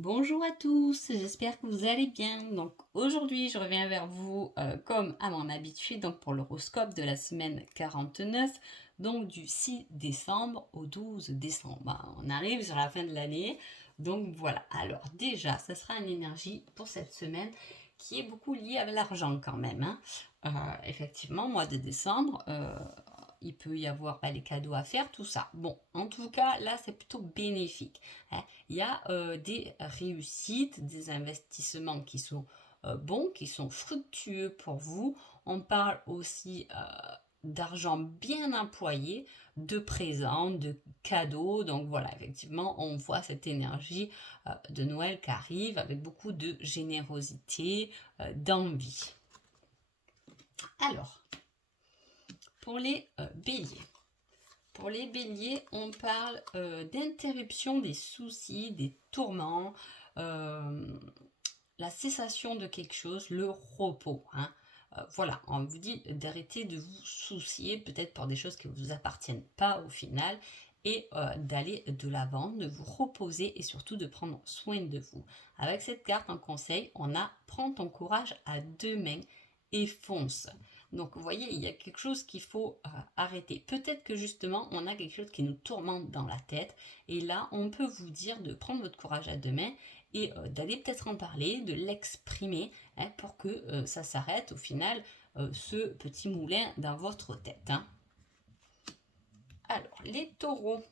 Bonjour à tous, j'espère que vous allez bien. Donc aujourd'hui, je reviens vers vous comme à mon habitude donc pour l'horoscope de la semaine 49, donc du 6 décembre au 12 décembre. On arrive sur la fin de l'année, donc voilà. Alors déjà, ça sera une énergie pour cette semaine qui est beaucoup liée avec l'argent quand même, hein. Effectivement, mois de décembre, il peut y avoir les cadeaux à faire, tout ça. Bon, en tout cas, là, c'est plutôt bénéfique, hein. Il y a des réussites, des investissements qui sont bons, qui sont fructueux pour vous. On parle aussi d'argent bien employé, de présents, de cadeaux. Donc voilà, effectivement, on voit cette énergie de Noël qui arrive avec beaucoup de générosité, d'envie. Alors, pour les béliers. Pour les béliers, on parle d'interruption des soucis, des tourments, la cessation de quelque chose, le repos, hein. Voilà, on vous dit d'arrêter de vous soucier peut-être pour des choses qui ne vous appartiennent pas au final et d'aller de l'avant, de vous reposer et surtout de prendre soin de vous. Avec cette carte en conseil, on a prends ton courage à deux mains et fonce. Donc vous voyez, il y a quelque chose qu'il faut arrêter. Peut-être que justement, on a quelque chose qui nous tourmente dans la tête et là, on peut vous dire de prendre votre courage à deux mains et d'aller peut-être en parler, de l'exprimer, hein, pour que ça s'arrête au final, ce petit moulin dans votre tête, hein. Alors, les taureaux.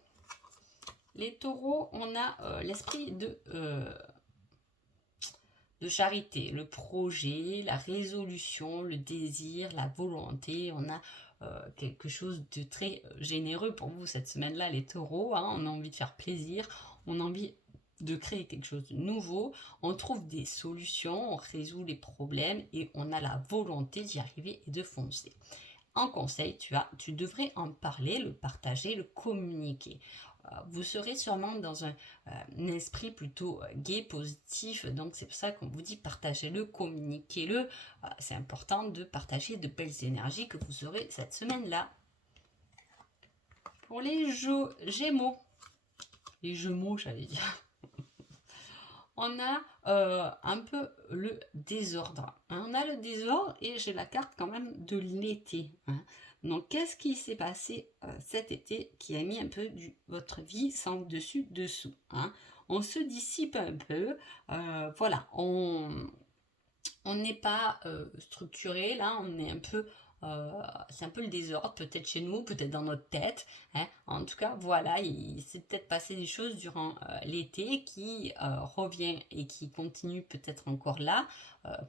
Les taureaux, on a l'esprit de charité, le projet, la résolution, le désir, la volonté. On a quelque chose de très généreux pour vous cette semaine-là, les taureaux, hein. On a envie de faire plaisir, on a envie de créer quelque chose de nouveau, on trouve des solutions, on résout les problèmes et on a la volonté d'y arriver et de foncer. En conseil, tu devrais en parler, le partager, le communiquer. Vous serez sûrement dans un esprit plutôt gai, positif, donc c'est pour ça qu'on vous dit partagez-le, communiquez-le. C'est important de partager de belles énergies que vous aurez cette semaine-là. Pour les Gémeaux, j'allais dire, on a un peu le désordre, hein. On a le désordre et j'ai la carte quand même de l'été, hein. Donc qu'est-ce qui s'est passé cet été qui a mis un peu votre vie sans dessus-dessous, hein. On se dissipe un peu, voilà, on n'est pas structuré, là, on est un peu... c'est un peu le désordre, peut-être chez nous, peut-être dans notre tête, hein. En tout cas, voilà, il s'est peut-être passé des choses durant l'été qui revient et qui continue peut-être encore là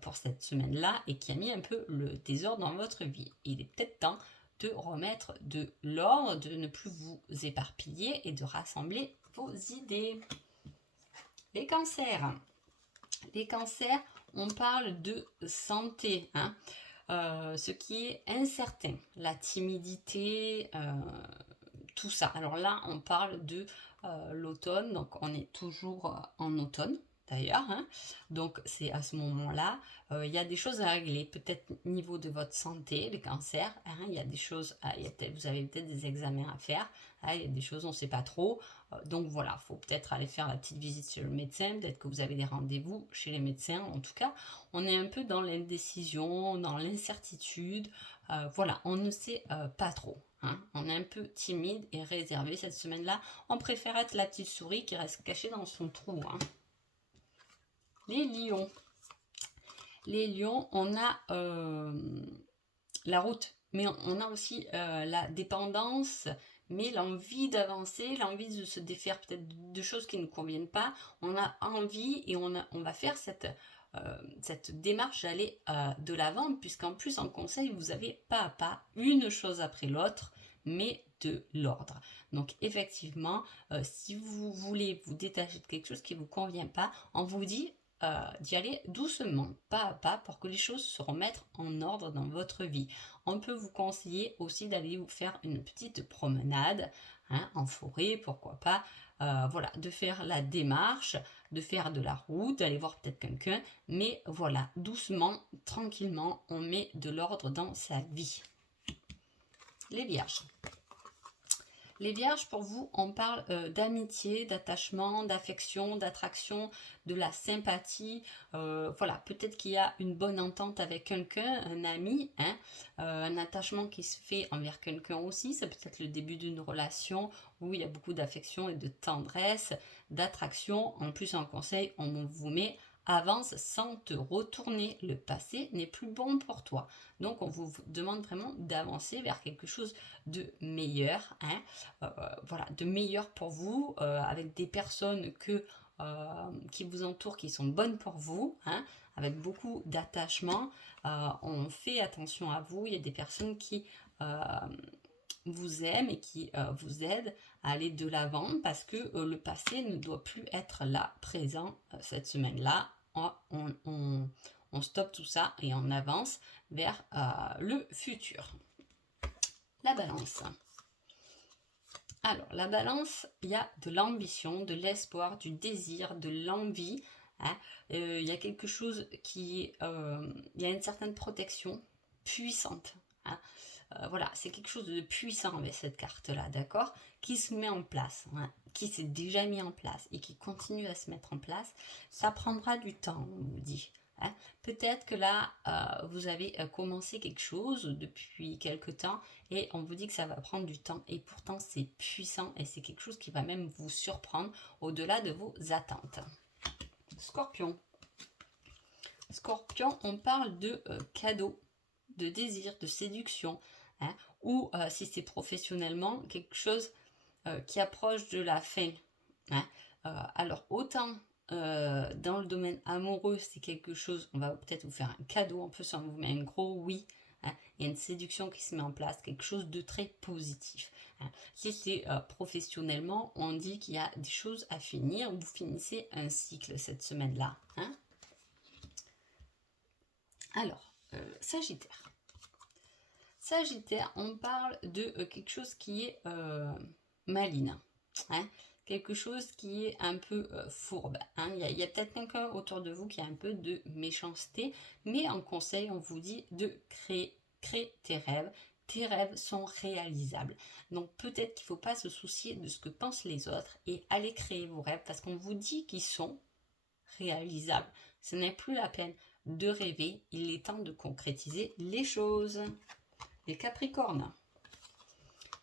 pour cette semaine-là et qui a mis un peu le désordre dans votre vie. Il est peut-être temps de remettre de l'ordre, de ne plus vous éparpiller et de rassembler vos idées. Les cancers. Les cancers, on parle de santé, hein. Ce qui est incertain, la timidité, tout ça. Alors là, on parle de l'automne, donc on est toujours en automne d'ailleurs, hein. Donc c'est à ce moment-là, il y a des choses à régler, peut-être au niveau de votre santé, les cancers, hein, il y a des choses, vous avez peut-être des examens à faire, hein, il y a des choses on ne sait pas trop, donc voilà, il faut peut-être aller faire la petite visite chez le médecin, peut-être que vous avez des rendez-vous chez les médecins, en tout cas, on est un peu dans l'indécision, dans l'incertitude, voilà, on ne sait pas trop, hein. On est un peu timide et réservé cette semaine-là. On préfère être la petite souris qui reste cachée dans son trou, hein. Les lions. Les lions, on a la route, mais on a aussi la dépendance, mais l'envie d'avancer, l'envie de se défaire peut-être de choses qui ne nous conviennent pas. On a envie et on va faire cette démarche d'aller de l'avant, puisqu'en plus en conseil, vous avez pas à pas, une chose après l'autre, mais de l'ordre. Donc effectivement, si vous voulez vous détacher de quelque chose qui ne vous convient pas, on vous dit d'y aller doucement, pas à pas, pour que les choses se remettent en ordre dans votre vie. On peut vous conseiller aussi d'aller vous faire une petite promenade, hein, en forêt, pourquoi pas, voilà, de faire la démarche, de faire de la route, d'aller voir peut-être quelqu'un, mais voilà, doucement, tranquillement, on met de l'ordre dans sa vie. Les vierges. Les vierges, pour vous, on parle d'amitié, d'attachement, d'affection, d'attraction, de la sympathie. Voilà, peut-être qu'il y a une bonne entente avec quelqu'un, un ami, hein, un attachement qui se fait envers quelqu'un aussi. C'est peut-être le début d'une relation où il y a beaucoup d'affection et de tendresse, d'attraction. En plus, en conseil, on vous met avance sans te retourner. Le passé n'est plus bon pour toi. Donc, on vous demande vraiment d'avancer vers quelque chose de meilleur, hein, voilà, de meilleur pour vous, avec des personnes qui vous entourent, qui sont bonnes pour vous, hein, avec beaucoup d'attachement. On fait attention à vous. Il y a des personnes qui vous aiment et qui vous aident à aller de l'avant parce que le passé ne doit plus être là, présent cette semaine-là. On stoppe tout ça et on avance vers le futur. La balance. Alors, la balance, il y a de l'ambition, de l'espoir, du désir, de l'envie. Hein. Il y a quelque chose qui... il y a une certaine protection puissante. Hein. Voilà, c'est quelque chose de puissant avec cette carte-là, d'accord? Qui se met en place, hein, qui s'est déjà mis en place et qui continue à se mettre en place. Ça prendra du temps, on vous dit. Hein. Peut-être que là, vous avez commencé quelque chose depuis quelque temps et on vous dit que ça va prendre du temps et pourtant c'est puissant et c'est quelque chose qui va même vous surprendre au-delà de vos attentes. Scorpion. Scorpion, on parle de cadeaux, de désir, de séduction, hein, ou si c'est professionnellement, quelque chose qui approche de la fin. Hein. Alors autant dans le domaine amoureux, c'est quelque chose, on va peut-être vous faire un cadeau, en plus on vous met un gros oui. Hein. Il y a une séduction qui se met en place, quelque chose de très positif. Hein. Si c'est professionnellement, on dit qu'il y a des choses à finir, vous finissez un cycle cette semaine-là. Hein. Alors, Sagittaire. Sagittaire, on parle de quelque chose qui est maligne. Hein, quelque chose qui est un peu fourbe. Hein. Il y a peut-être quelqu'un autour de vous qui a un peu de méchanceté, mais en conseil, on vous dit de créer tes rêves. Tes rêves sont réalisables. Donc peut-être qu'il ne faut pas se soucier de ce que pensent les autres et aller créer vos rêves parce qu'on vous dit qu'ils sont réalisables. Ce n'est plus la peine de rêver, il est temps de concrétiser les choses. Les Capricornes.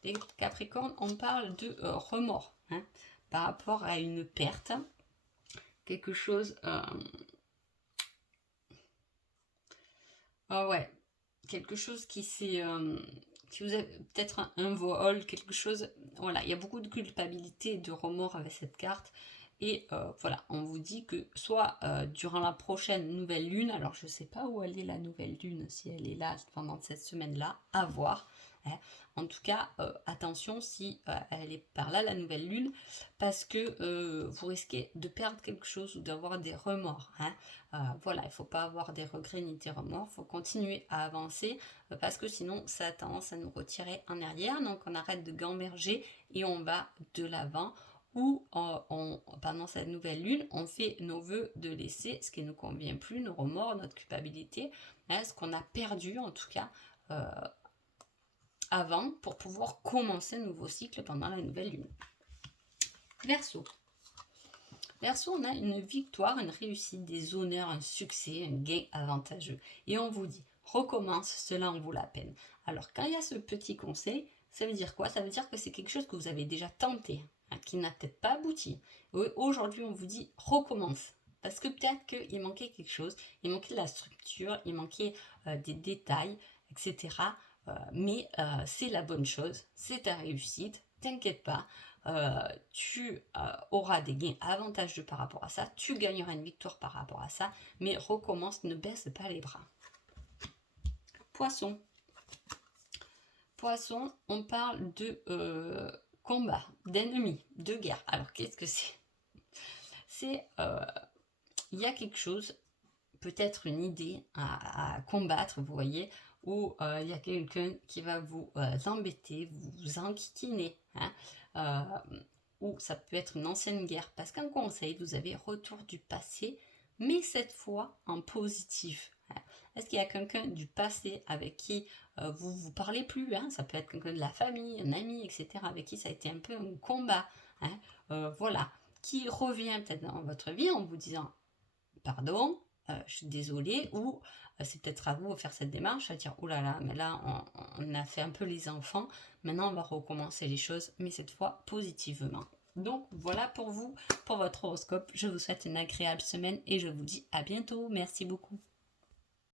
Les Capricornes, on parle de remords, hein, par rapport à une perte, quelque chose... ouais, quelque chose qui s'est... qui vous a peut-être un vol, quelque chose... Voilà, il y a beaucoup de culpabilité et de remords avec cette carte. Et voilà, on vous dit que soit durant la prochaine nouvelle lune, alors je ne sais pas où elle est la nouvelle lune, si elle est là pendant cette semaine-là, à voir. Hein. En tout cas, attention si elle est par là, la nouvelle lune, parce que vous risquez de perdre quelque chose ou d'avoir des remords. Hein. Voilà, il ne faut pas avoir des regrets ni des remords, il faut continuer à avancer, parce que sinon ça a tendance à nous retirer en arrière. Donc on arrête de gamberger et on va de l'avant. Ou pendant cette nouvelle lune, on fait nos vœux de laisser ce qui ne nous convient plus, nos remords, notre culpabilité, hein, ce qu'on a perdu en tout cas avant pour pouvoir commencer un nouveau cycle pendant la nouvelle lune. Verseau. Verseau, on a une victoire, une réussite, des honneurs, un succès, un gain avantageux. Et on vous dit, recommence, cela en vaut la peine. Alors quand il y a ce petit conseil, ça veut dire quoi? Ça veut dire que c'est quelque chose que vous avez déjà tenté, qui n'a peut-être pas abouti. Aujourd'hui, on vous dit recommence. Parce que peut-être qu'il manquait quelque chose, il manquait de la structure, il manquait des détails, etc. Mais c'est la bonne chose, c'est ta réussite, t'inquiète pas. Tu auras des gains avantageux par rapport à ça, tu gagneras une victoire par rapport à ça, mais recommence, ne baisse pas les bras. Poisson. Poisson, on parle de combat, d'ennemis, de guerre. Alors qu'est-ce que c'est? C'est, il y a quelque chose, peut-être une idée à combattre, vous voyez, où il y a quelqu'un qui va vous embêter, vous enquiquiner, hein, ou ça peut être une ancienne guerre, parce qu'en conseil, vous avez retour du passé, mais cette fois en positif. Est-ce qu'il y a quelqu'un du passé avec qui vous vous parlez plus, hein? Ça peut être quelqu'un de la famille, un ami, etc., avec qui ça a été un peu un combat, hein? Voilà, qui revient peut-être dans votre vie en vous disant pardon, je suis désolée, ou c'est peut-être à vous de faire cette démarche, à dire oh là là, mais là on a fait un peu les enfants, maintenant on va recommencer les choses, mais cette fois positivement. Donc voilà pour vous, pour votre horoscope. Je vous souhaite une agréable semaine et je vous dis à bientôt. Merci beaucoup.